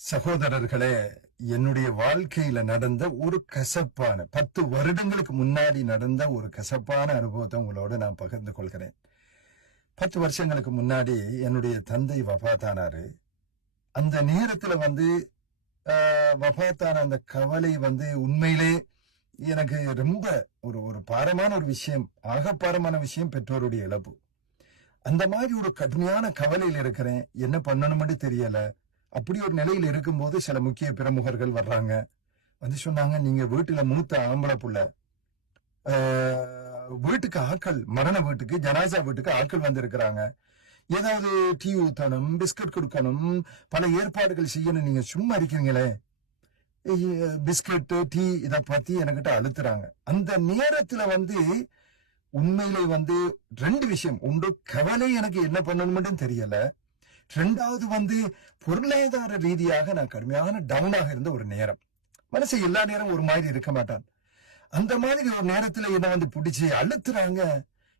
சகோதரர்களே, என்னுடைய வாழ்க்கையில நடந்த ஒரு கசப்பான 10 வருடங்களுக்கு முன்னாடி நடந்த ஒரு கசப்பான அனுபவத்தை உங்களோட நான் பகிர்ந்து கொள்கிறேன். 10 வருஷங்களுக்கு முன்னாடி என்னுடைய தந்தை வஃபாத்தானாரு. அந்த நேரத்துல வஃபாத்தான அந்த கவலை உண்மையிலே எனக்கு ரொம்ப ஒரு ஒரு பாரமான ஒரு விஷயம், பாரமான விஷயம் பெற்றோருடைய இழப்பு. அந்த மாதிரி ஒரு கடுமையான கவலையில் இருக்கிறேன். என்ன பண்ணணும்னு தெரியல. அப்படி ஒரு நிலையில் இருக்கும்போது சில முக்கிய பிரமுகர்கள் வர்றாங்க. சொன்னாங்க, நீங்க வீட்டுல மூத்த ஆம்பளை புள்ள, வீட்டுக்கு ஆட்கள், மரண வீட்டுக்கு, ஜனாசா வீட்டுக்கு ஆட்கள் வந்திருக்கிறாங்க. ஏதாவது டீ ஊத்தணும், பிஸ்கட் கொடுக்கணும், பல ஏற்பாடுகள் செய்யணும். நீங்க சும்மா இருக்கீங்களே, பிஸ்கட் டீ இத பத்தி என்கிட்ட அழுத்துறாங்க. அந்த நேரத்துல உண்மையிலே 2 விஷயம் உண்டு. கவலை, எனக்கு என்ன பண்ணணும்னு தெரியல. 2வது பொருளாதார ரீதியாக நான் கடுமையான டவுனாக இருந்த ஒரு நேரம். மனசு எல்லா நேரம் ஒரு மாதிரி இருக்க மாட்டான். அந்த மாதிரி ஒரு நேரத்துல என்ன பிடிச்சி அழுத்துறாங்க.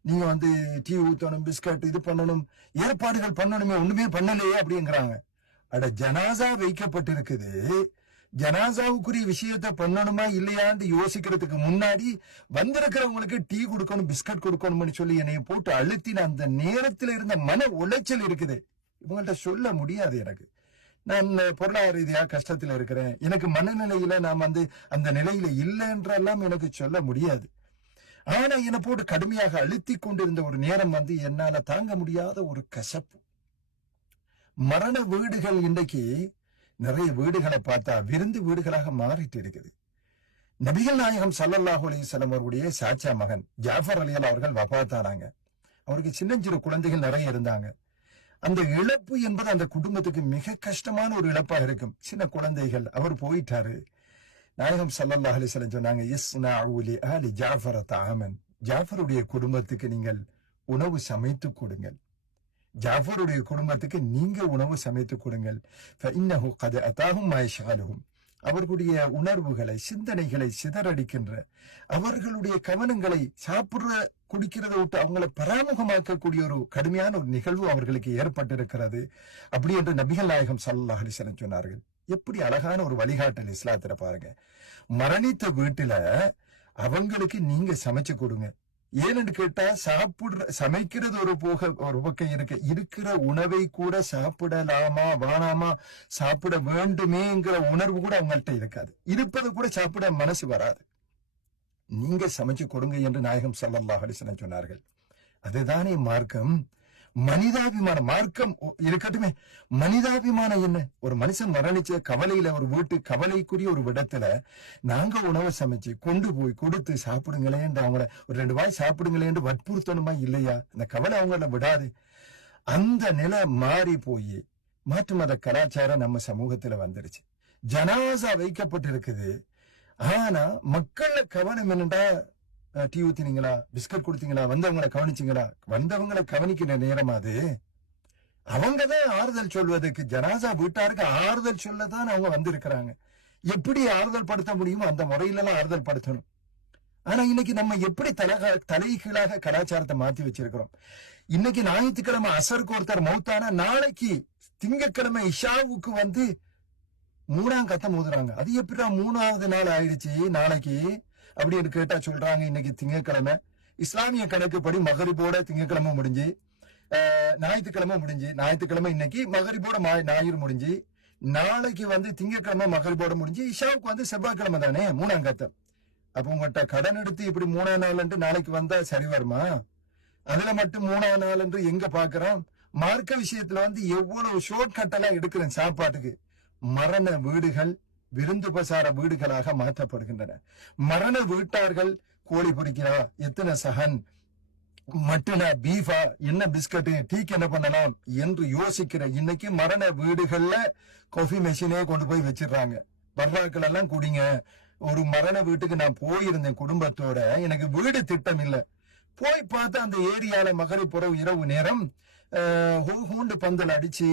நீங்க டீ ஊத்தணும், பிஸ்கட் இது பண்ணணும், ஏற்பாடுகள் பண்ணணுமே, ஒண்ணுமே பண்ணலையே அப்படிங்கிறாங்க. அட, ஜனாசா வைக்கப்பட்டிருக்குது. ஜனாசாவுக்குரிய விஷயத்த பண்ணணுமா இல்லையான்னு யோசிக்கிறதுக்கு முன்னாடி வந்திருக்கிறவங்களுக்கு டீ கொடுக்கணும், பிஸ்கட் கொடுக்கணும்னு சொல்லி என்னைய போட்டு அழுத்தின அந்த நேரத்துல இருந்த மன உளைச்சல் இருக்குது. இவங்கள்ட்ட சொல்ல முடியாது. எனக்கு நான் பொருளாதார ரீதியா கஷ்டத்துல இருக்கிறேன், எனக்கு மனநிலையில நான் அந்த நிலையில இல்லைன்றெல்லாம் எனக்கு சொல்ல முடியாது. ஆனா என்னை போட்டு கடுமையாக அழுத்தி கொண்டிருந்த ஒரு நேரம் என்னால தாங்க முடியாத ஒரு கசப்பு. மரண வீடுகள் இன்றைக்கு நிறைய வீடுகளை பார்த்தா விருந்து வீடுகளாக மாறிட்டு இருக்குது. நபிகள் நாயகம் ஸல்லல்லாஹு அலைஹி வஸல்லம் அவருடைய சாச்சா மகன் ஜாஃபர் அலியல்லாஹு அவர்கள் வஃபாத்தானாங்க. அவருக்கு சின்னஞ்சிறு குழந்தைகள் நிறைய இருந்தாங்க. அந்த இழப்பு என்பது அந்த குடும்பத்துக்கு மிக கஷ்டமான ஒரு இழப்பா இருக்கும். சின்ன குழந்தைகள், அவர் போயிட்டாரு. நாயகம் ஸல்லல்லாஹு அலைஹி வஸல்லம் சொன்னாங்க, இஸ்னஉ லி ஆலி ஜாஃபர தஅமன், ஜாஃபருடைய குடும்பத்துக்கு நீங்கள் உணவு சமைத்து கொடுங்கள். ஜாஃபருடைய குடும்பத்துக்கு நீங்க உணவு சமைத்து கொடுங்கள். ஃபஇன்னஹு கத் அதாஹும் மா யஷ்கலுஹும், அவர்களுடைய உணர்வுகளை, சிந்தனைகளை சிதறடிக்கின்ற, அவர்களுடைய கவனங்களை சாப்பிடுற குடிக்கிறத விட்டு அவங்களை பராமுகமாக்கக்கூடிய ஒரு கடுமையான ஒரு நிகழ்வு அவர்களுக்கு ஏற்பட்டிருக்கிறது. அப்படி என்று நபிகள் நாயகம் ஸல்லல்லாஹு அலைஹி வஸல்லம் சொன்னார்கள். எப்படி அழகான ஒரு வழிகாட்டல் இஸ்லாத்துல பாருங்க. மரணித்த வீட்டுல அவங்களுக்கு நீங்க சமைச்சு கொடுங்க. ஏன்னு கேட்டா, சமைக்கிறது ஒரு பக்கம் இருக்கிற உணவை கூட சாப்பிடலாமா வேணாமா, சாப்பிட வேண்டுமேங்கிற உணர்வு கூட அவங்கள்ட்ட இருக்காது. இருப்பது கூட சாப்பிட மனசு வராது. நீங்க சமைச்சு கொடுங்க என்று நாயகம் ஸல்லல்லாஹு அலைஹி வஸல்லம் சொன்னார்கள். அதுதானே மார்க்கம். மனிதாபிமானம் மார்க்கம் இருக்கட்டுமே. மனிதாபிமானம் என்ன? ஒரு மனுஷன் மரணிச்ச கவலையில, ஒரு வீட்டு கவலைக்குரிய ஒரு விடத்துல நாங்க உணவை சமைச்சு கொண்டு போய் கொடுத்து சாப்பிடுங்களேன், அவங்கள ஒரு 2 வாய் சாப்பிடுங்களேன் வற்புறுத்தணுமா இல்லையா? அந்த கவலை அவங்கள விடாது. அந்த நிலை மாறி போய் மாற்று மத கலாச்சாரம் நம்ம சமூகத்துல வந்துருச்சு. ஜனாசா வைக்கப்பட்டிருக்குது. ஆனா மக்கள்ல கவனம் என்னண்டா, டீ ஊத்தினீங்களா, பிஸ்கட் கொடுத்தீங்களா, வந்தவங்களை கவனிச்சீங்களா? வந்தவங்களை கவனிக்கிற நேரம் அது. அவங்கதான் ஆறுதல் சொல்வதற்கு, ஜனாசா வீட்டாருக்கு ஆறுதல் சொல்லதான் அவங்க வந்திருக்கிறாங்க. எப்படி ஆறுதல் படுத்த முடியுமோ அந்த முறையில எல்லாம் ஆறுதல் படுத்தணும். ஆனா இன்னைக்கு நம்ம எப்படி தலைகீழாக கலாச்சாரத்தை மாத்தி வச்சிருக்கிறோம். இன்னைக்கு ஞாயிற்றுக்கிழமை அசருக்கு ஒருத்தர் மௌத்தானா, நாளைக்கு திங்கட்கிழமை இஷாவுக்கு 3ஆம் கத்தம் ஊதுறாங்க. அது எப்படிடா 3வது நாள் ஆயிடுச்சு நாளைக்கு அப்படின்னு கேட்டா சொல்றாங்க, இன்னைக்கு திங்கட்கிழமை, இஸ்லாமிய கணக்குப்படி மகரிபோட திங்கட்கிழமை முடிஞ்சு, ஞாயிற்றுக்கிழமை முடிஞ்சு, ஞாயிற்றுக்கிழமை இன்னைக்கு மகரிபோட ஞாயிறு முடிஞ்சு, நாளைக்கு திங்கட்கிழமை மகரிபோட முடிஞ்சு, இஷாவுக்கு செவ்வாய்க்கிழமை தானே 3ஆம் கத்தம். அப்ப உங்கள்கிட்ட கடன் எடுத்து இப்படி 3ஆம் நாள் என்று நாளைக்கு வந்தா சரி வருமா? அதுல மட்டும் 3ஆம் நாள் என்று எங்க பாக்குறோம்? மார்க்க விஷயத்துல எவ்வளவு ஷார்ட் கட் எல்லாம் எடுக்கிறேன் சாப்பாட்டுக்கு. மரண வீடுகள் விருந்துபசார வீடுகளாக மாற்றப்படுகின்றன. மரண வீட்டார்கள் கோழி பொரிக்கிறா, எத்தனை சஹன், மட்டனா, பீஃபா, என்ன பிஸ்கட், டீக்கு என்ன பண்ணலாம் என்று யோசிக்கிற இன்னைக்கு மரண வீடுகள்ல காஃபி மெஷினே கொண்டு போய் வச்சிடறாங்க. வர்றாக்கள் எல்லாம் குடிங்க. ஒரு மரண வீட்டுக்கு நான் போயிருந்தேன் குடும்பத்தோட. எனக்கு வீடு திட்டம் இல்லை. போய் பார்த்தா அந்த ஏரியால மகரிப்புற இரவு நேரம் ஹோண்டு பந்தல் அடிச்சு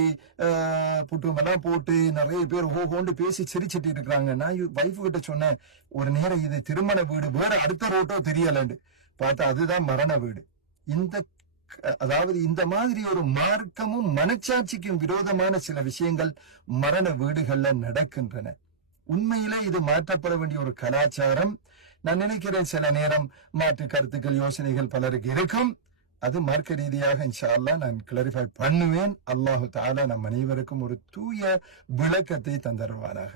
புட்டுமெல்லாம் போட்டு நிறைய பேர் ஹோண்டு பேசி சிரிச்சிட்டு இருக்கிறாங்க. நான் வைஃப் கிட்ட சொன்னேன், ஒரு நேரம் இது திருமண வீடு, வேற அடுத்த ரோட்டோ தெரியலன்னு பார்த்தா அதுதான் மரண வீடு. இந்த அதாவது இந்த மாதிரி ஒரு மார்க்கமும் மனச்சாட்சிக்கும் விரோதமான சில விஷயங்கள் மரண வீடுகள்ல நடக்கின்றன. உண்மையிலே இது மாற்றப்பட வேண்டிய ஒரு கலாச்சாரம். நான் நினைக்கிறேன் சில நேரம் மாற்று கருத்துக்கள் யோசனைகள் பலருக்கு இருக்கும். அது மார்க்க ரீதியாக இன்ஷா அல்லாஹ் நான் கிளாரிஃபை பண்ணுவேன். அல்லாஹு தஆலா நம் அனைவருக்கும் ஒரு தூய விளக்கத்தை தந்தருவானாக.